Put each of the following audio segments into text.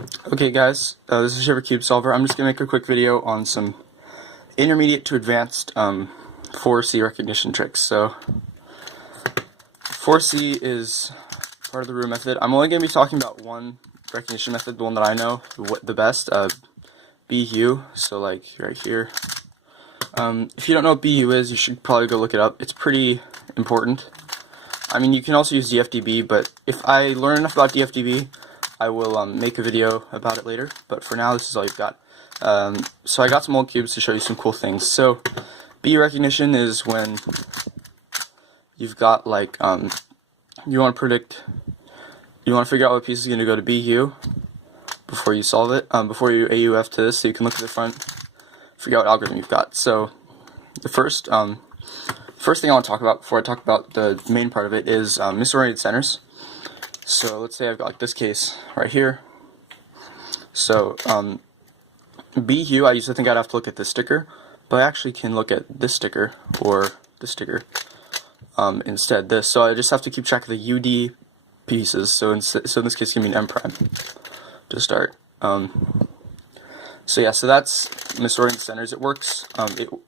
Okay guys, this is Shiver Cube Solver. I'm just going to make a quick video on some intermediate to advanced 4C recognition tricks. So 4C is part of the Roux method. I'm only going to be talking about one recognition method, the one that I know the best, BU, so like right here. If you don't know what BU is, you should probably go look it up. It's pretty important. I mean, you can also use DFDB, but if I learn enough about DFDB, I will make a video about it later, but for now this is all you've got. So I got some old cubes to show you some cool things. So BU recognition is when you've got like, you want to figure out what piece is going to go to BU before you solve it, before you AUF to this, so you can look at the front, figure out what algorithm you've got. So the first thing I want to talk about before I talk about the main part of it is misoriented centers. So let's say I've got like this case right here. So BU, I used to think I'd have to look at this sticker, but I actually can look at this sticker or this sticker instead. So I just have to keep track of the UD pieces. So in this case, it's gonna be an M prime to start. So yeah, so that's misoriented centers. It works.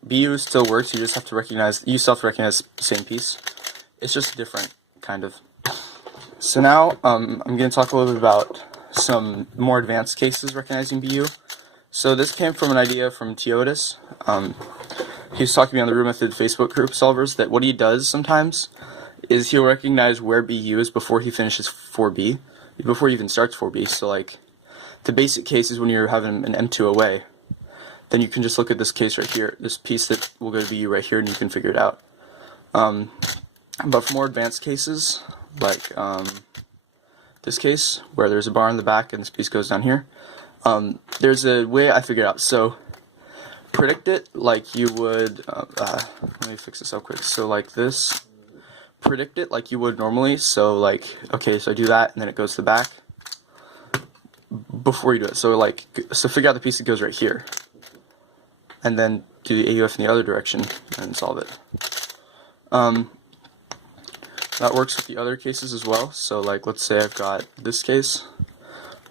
BU still works. You just have to recognize. You still have to recognize the same piece. It's just different, kind of. So now I'm going to talk a little bit about some more advanced cases recognizing BU. So this came from an idea from Teotis. He was talking to me on the Roux Method Facebook group solvers that what he does sometimes is he'll recognize where BU is before he finishes 4B, before he even starts 4B. So like the basic case is when you're having an M2 away, then you can just look at this case right here, this piece that will go to BU right here, and you can figure it out. But for more advanced cases, like this case where there's a bar in the back and this piece goes down here, there's a way I figured out. So predict it like you would, let me fix this up quick. So like this, predict it like you would normally. So like, okay, so I do that and then it goes to the back before you do it. So like, so figure out the piece that goes right here and then do the AUF in the other direction and solve it. That works with the other cases as well. So like, let's say I've got this case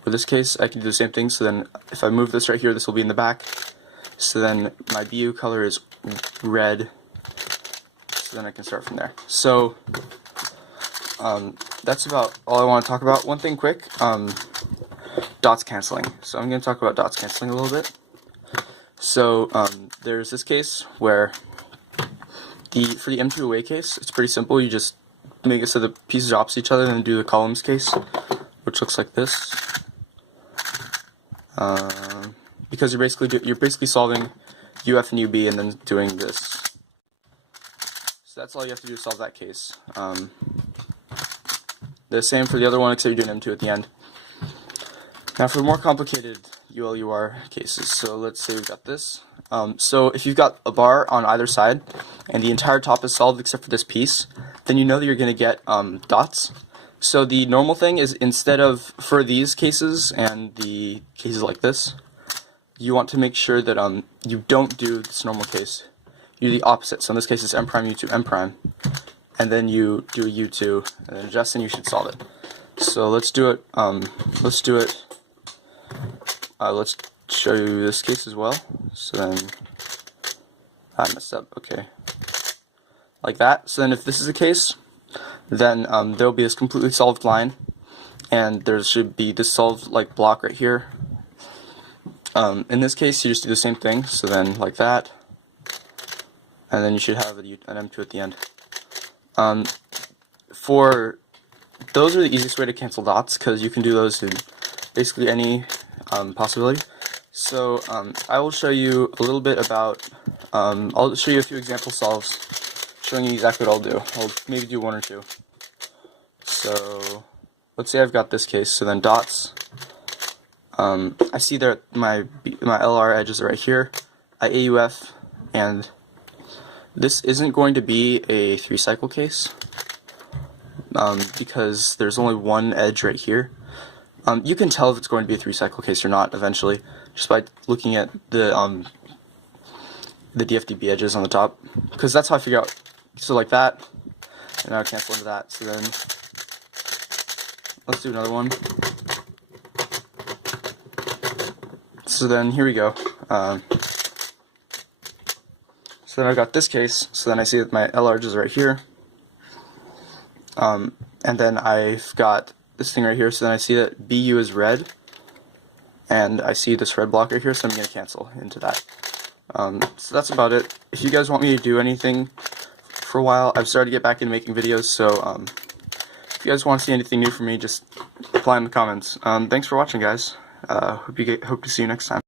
or this case, I can do the same thing. So then if I move this right here, this will be in the back. So then my BU color is red. So then I can start from there. So that's about all I want to talk about. One thing quick, dots canceling. So I'm going to talk about dots canceling a little bit. So there's this case where for the M2 away case, it's pretty simple. You just make it so the pieces are opposite each other and then do the columns case, which looks like this. Because you're basically solving UF and UB and then doing this. So that's all you have to do to solve that case. The same for the other one, except you're doing M2 at the end. Now for more complicated UL/UR cases, so let's say we've got this. So if you've got a bar on either side and the entire top is solved except for this piece, then you know that you're going to get dots. So the normal thing is, instead of, for these cases and the cases like this, you want to make sure that you don't do this normal case. You do the opposite. So in this case it's M prime, U2, M prime, and then you do a U2 and then adjust and you should solve it. So let's do it. Let's show you this case as well. So then I messed up. Okay, like that. So then if this is a case, then there'll be this completely solved line, and there should be this solved like block right here. In this case, you just do the same thing. So then like that, and then you should have an M2 at the end. For those are the easiest way to cancel dots, because you can do those in basically any possibility. So I will show you a little bit about, I'll show you a few example solves showing you exactly what I'll do. I'll maybe do one or two. So let's say I've got this case, so then dots, I see that my LR edges are right here, I AUF, and this isn't going to be a 3-cycle case, because there's only one edge right here. You can tell if it's going to be a 3-cycle case or not eventually, just by looking at the DFDB edges on the top, because that's how I figure out. So like that, and I cancel into that. So then let's do another one. So then here we go. So then I've got this case, so then I see that my L-large is right here. And then I've got this thing right here, so then I see that BU is red, and I see this red block right here, so I'm going to cancel into that. So that's about it. If you guys want me to do anything for a while, I've started to get back into making videos, so if you guys want to see anything new from me, just reply in the comments. Thanks for watching, guys. Hope to see you next time.